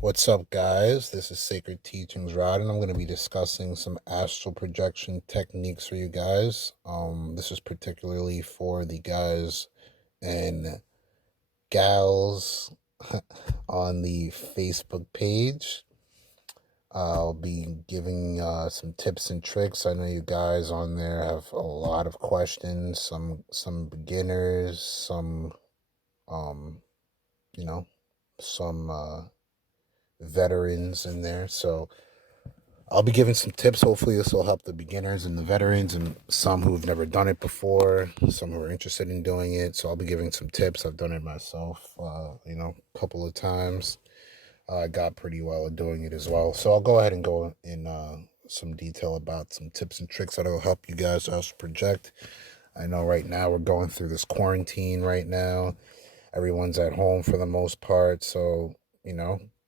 What's up, guys? This is Sacred Teachings Rod, and I'm going to be discussing some astral projection techniques for you guys. This is particularly for the guys and gals on the Facebook page. I'll be giving some tips and tricks. I know you guys on there have a lot of questions. Some beginners, some um, you know, some veterans in there. So I'll be giving some tips. Hopefully, this will help the beginners and the veterans and some who've never done it before, some who are interested in doing it. So I'll be giving some tips. I've done it myself, a couple of times. I got pretty well at doing it as well. So I'll go ahead and go in some detail about some tips and tricks that'll help you guys also project. I know right now we're going through this quarantine right now. Everyone's at home for the most part. So,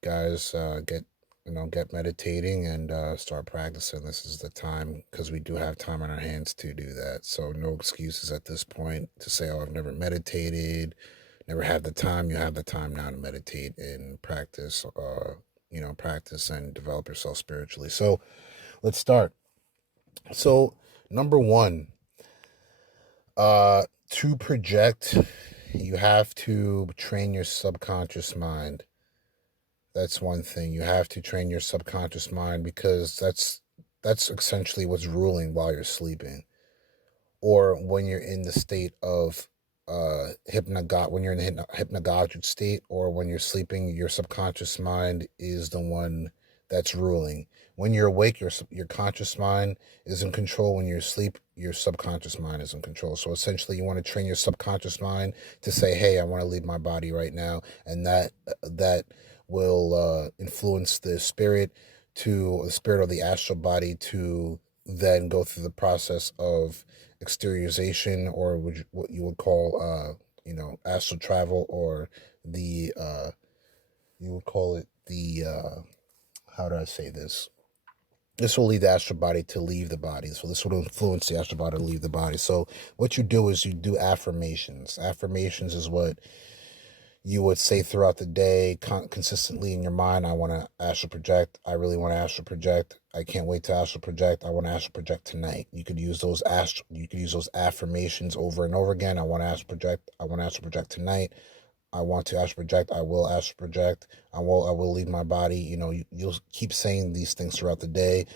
guys, get meditating and start practicing. This is the time because we do have time on our hands to do that. So no excuses at this point to say, oh, I've never meditated, never had the time. You have the time now to meditate and practice, practice and develop yourself spiritually. So let's start. So number one, to project, you have to train your subconscious mind. That's one thing. You have to train your subconscious mind because that's essentially what's ruling while you're sleeping, or when you're in the state of when you're in the hypnagogic state, or when you're sleeping. Your subconscious mind is the one that's ruling. When you're awake, your conscious mind is in control. When you're asleep, your subconscious mind is in control. So essentially, you want to train your subconscious mind to say, "Hey, I want to leave my body right now," and that will influence the spirit of the astral body to then go through the process of exteriorization, or what you would call astral travel, or the you would call it the how do I say this? This will lead the astral body to leave the body. So this will influence the astral body to leave the body. So what you do is you do affirmations. Affirmations is what you would say throughout the day consistently in your mind. I want to astral project. I really want to astral project. I can't wait to astral project. I want to astral project tonight. You could use those affirmations over and over again. I want to astral project. I want to astral project tonight. I want to astral project. I will astral project. I will leave my body. You'll keep saying these things throughout the day.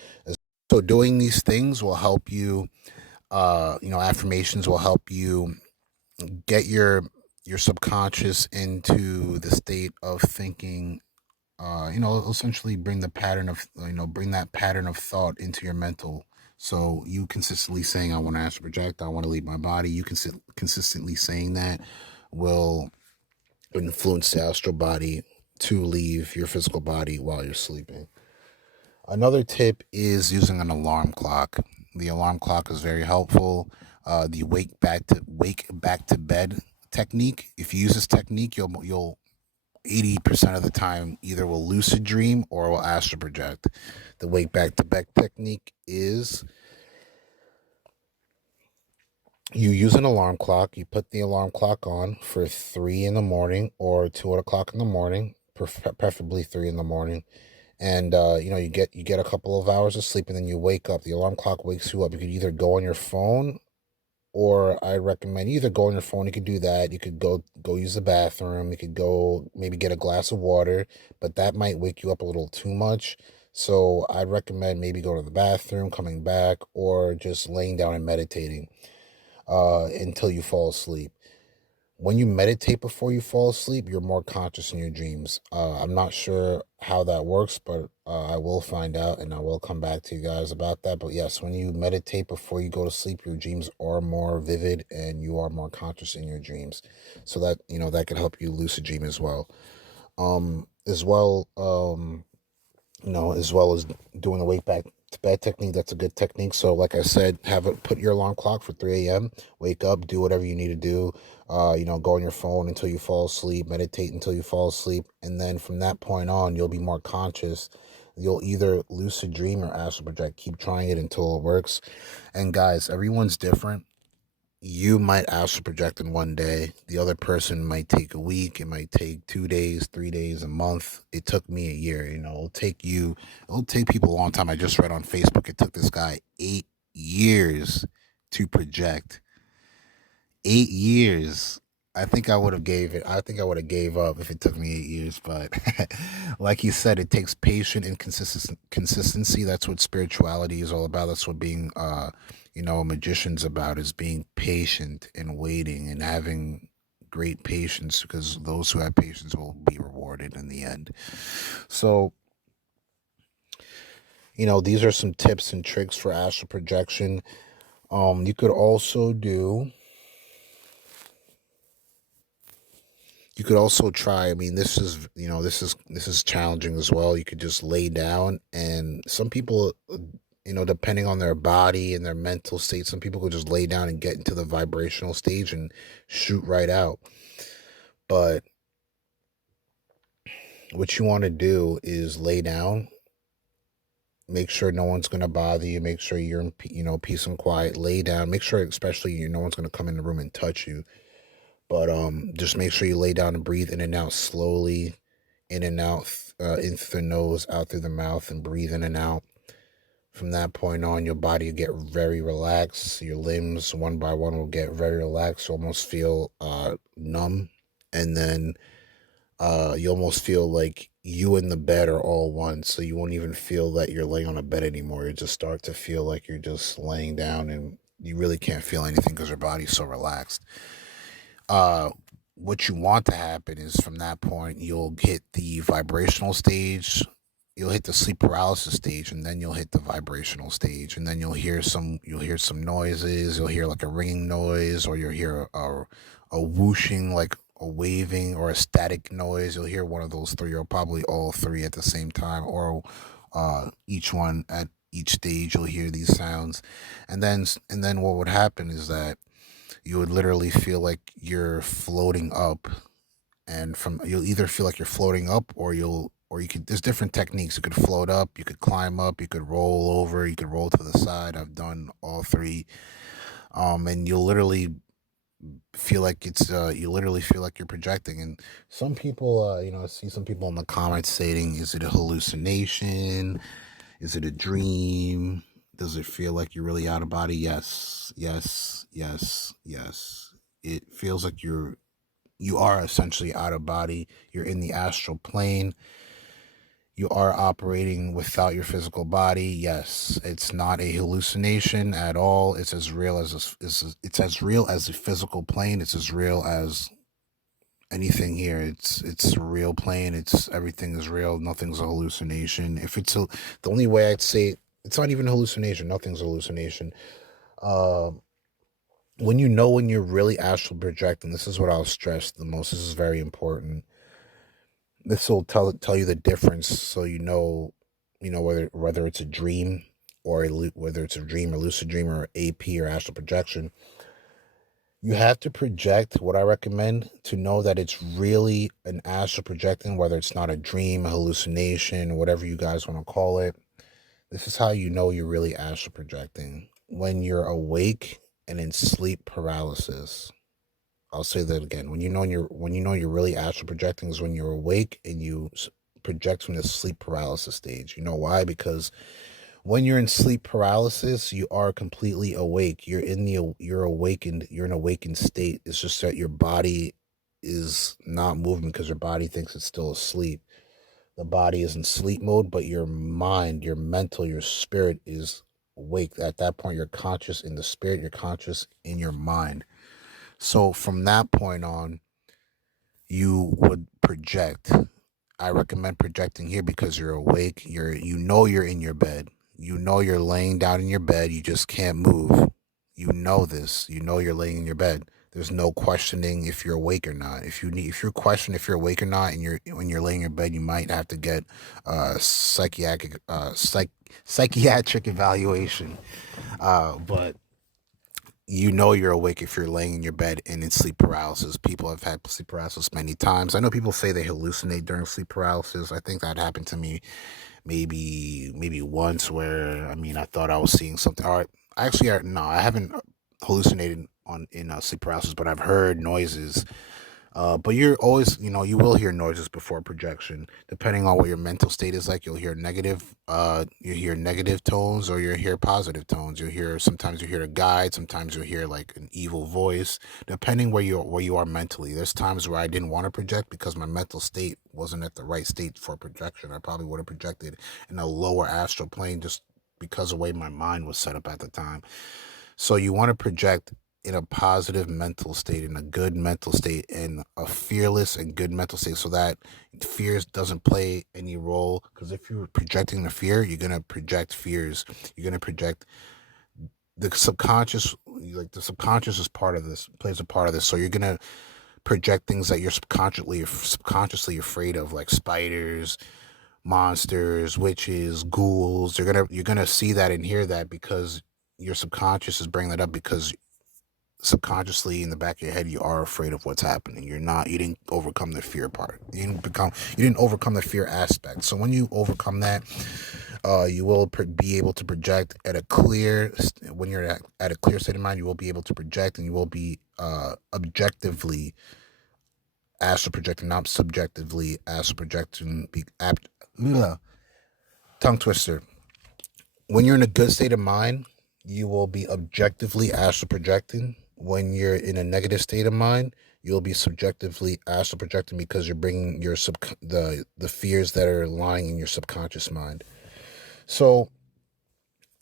So doing these things will help you. Affirmations will help you get your subconscious into the state of thinking. Essentially bring bring that pattern of thought into your mental. So you consistently saying, I want to astral project, I want to leave my body, you consistently saying that will influence the astral body to leave your physical body while you're sleeping. Another tip is using an alarm clock. The alarm clock is very helpful. The wake back to bed technique. If you use this technique, you'll 80% of the time either will lucid dream or will astral project. The wake back to bed technique is you use an alarm clock. You put the alarm clock on for 3 in the morning or 2 o'clock in the morning, preferably 3 in the morning. And you get a couple of hours of sleep, and then you wake up. The alarm clock wakes you up. You could either go on your phone, or I recommend either go on your phone. You could do that. You could go use the bathroom. You could go maybe get a glass of water, but that might wake you up a little too much. So I'd recommend maybe go to the bathroom, coming back, or just laying down and meditating until you fall asleep. When you meditate before you fall asleep, you're more conscious in your dreams. I'm not sure how that works, but I will find out, and I will come back to you guys about that. But yes, when you meditate before you go to sleep, your dreams are more vivid and you are more conscious in your dreams. So that can help you lucid dream as well. As well, as well as doing the wake back to bed technique. That's a good technique. So like I said, put your alarm clock for 3 a.m. Wake up, do whatever you need to do. Go on your phone until you fall asleep, meditate until you fall asleep, and then from that point on, you'll be more conscious. You'll either lucid dream or astral project. Keep trying it until it works. And guys, everyone's different. you might astral project in one day. The other person might take a week. It might take 2 days, 3 days, a month. It took me a year. It'll take people a long time. I just read on Facebook, it took this guy 8 years to project. 8 years. I think I would have gave it. I think I would have gave up if it took me 8 years. But like he said, it takes patience and consistency. That's what spirituality is all about. That's what being, a magician's about, is being patient and waiting and having great patience, because those who have patience will be rewarded in the end. So, these are some tips and tricks for astral projection. You could also do You could also try. I mean, this is challenging as well. You could just lay down, and some people, depending on their body and their mental state, some people could just lay down and get into the vibrational stage and shoot right out. But what you want to do is lay down. Make sure no one's going to bother you. Make sure you're in, peace and quiet. Lay down. Make sure, especially, no one's going to come in the room and touch you. But just make sure you lay down and breathe in and out slowly, in and out, in through the nose, out through the mouth, and breathe in and out. From that point on, your body will get very relaxed. Your limbs, one by one, will get very relaxed. You almost feel numb, and then you almost feel like you and the bed are all one. So you won't even feel that you're laying on a bed anymore. You just start to feel like you're just laying down, and you really can't feel anything because your body's so relaxed. uh what you want to happen is, from that point, you'll hit the vibrational stage, you'll hit the sleep paralysis stage, and then you'll hit the vibrational stage, and then you'll hear some noises. You'll hear like a ringing noise, or you'll hear a whooshing, like a waving, or a static noise. You'll hear one of those three, or probably all three at the same time, or each one at each stage. You'll hear these sounds, and then what would happen is that you would literally feel like you're floating up, and you'll either feel like you're floating up, or you could there's different techniques. You could float up, you could climb up, you could roll over, you could roll to the side. I've done all three. And you literally feel like you're projecting. And some people, I see some people in the comments stating, is it a hallucination? Is it a dream? Does it feel like you're really out of body? Yes, yes, yes, yes. It feels like you are essentially out of body. You're in the astral plane. You are operating without your physical body. Yes, it's not a hallucination at all. It's as real as the physical plane. It's as real as anything here. It's a real plane. Everything is real. Nothing's a hallucination. The only way I'd say it's not even a hallucination. Nothing's a hallucination. Uh, when you're really astral projecting, this is what I'll stress the most. This is very important. This will tell you the difference, so whether it's a dream, whether it's a dream or lucid dream or AP or astral projection. You have to project. What I recommend to know that it's really an astral projecting, whether it's not a dream, a hallucination, whatever you guys want to call it. This is how you know you're really astral projecting: when you're awake and in sleep paralysis. I'll say that again. When you know you're really astral projecting is when you're awake and you project from the sleep paralysis stage. You know why? Because when you're in sleep paralysis, you are completely awake. You're awakened. You're in an awakened state. It's just that your body is not moving because your body thinks it's still asleep. The body is in sleep mode, but your mind, your mental, your spirit is awake. At that point, you're conscious in the spirit. You're conscious in your mind. So from that point on, you would project. I recommend projecting here because you're awake. You're in your bed. You know you're laying down in your bed. You just can't move. You know this. You know you're laying in your bed. There's no questioning if you're awake or not. If you're questioning if you're awake or not, and when you're laying in your bed, you might have to get psychiatric evaluation. But you know you're awake if you're laying in your bed and in sleep paralysis. People have had sleep paralysis many times. I know people say they hallucinate during sleep paralysis. I think that happened to me maybe once, where I thought I was seeing something. All right, actually, no, I haven't. hallucinated in sleep paralysis, but I've heard noises. But you're always, you will hear noises before projection, depending on what your mental state is like. You'll hear negative tones, or you'll hear positive tones. Sometimes you hear a guide, sometimes you'll hear like an evil voice, depending where you are mentally. There's times where I didn't want to project because my mental state wasn't at the right state for projection. I probably would have projected in a lower astral plane just because of the way my mind was set up at the time. So you want to project in a positive mental state, in a good mental state, in a fearless and good mental state, so that fears doesn't play any role. Because if you're projecting the fear, you're gonna project fears. You're gonna project the subconscious. Like the subconscious is part of this, plays a part of this. So you're gonna project things that you're subconsciously afraid of, like spiders, monsters, witches, ghouls. You're gonna see that and hear that because your subconscious is bringing that up, because subconsciously in the back of your head you are afraid of what's happening. You didn't overcome the fear part. You didn't overcome the fear aspect. So when you overcome that, you will be able to project at a clear, when you're at a clear state of mind, you will be able to project, and you will be objectively astral projecting, not subjectively astral projecting. Tongue twister. When you're in a good state of mind, you will be objectively astral projecting. When you're in a negative state of mind, you'll be subjectively astral projecting, because you're bringing the fears that are lying in your subconscious mind. So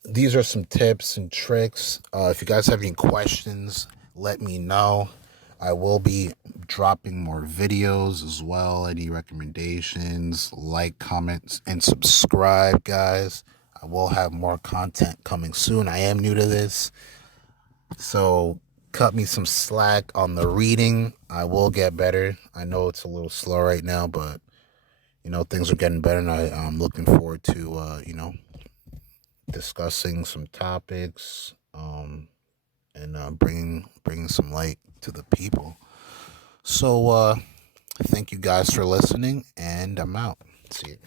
these are some tips and tricks. If you guys have any questions, let me know. I will be dropping more videos as well. Any recommendations, like, comments, and subscribe, guys. I will have more content coming soon. I am new to this, so cut me some slack on the reading. I will get better. I know it's a little slow right now, but things are getting better, and I'm looking forward to discussing some topics, and bringing some light to the people. So thank you guys for listening, and I'm out. See you.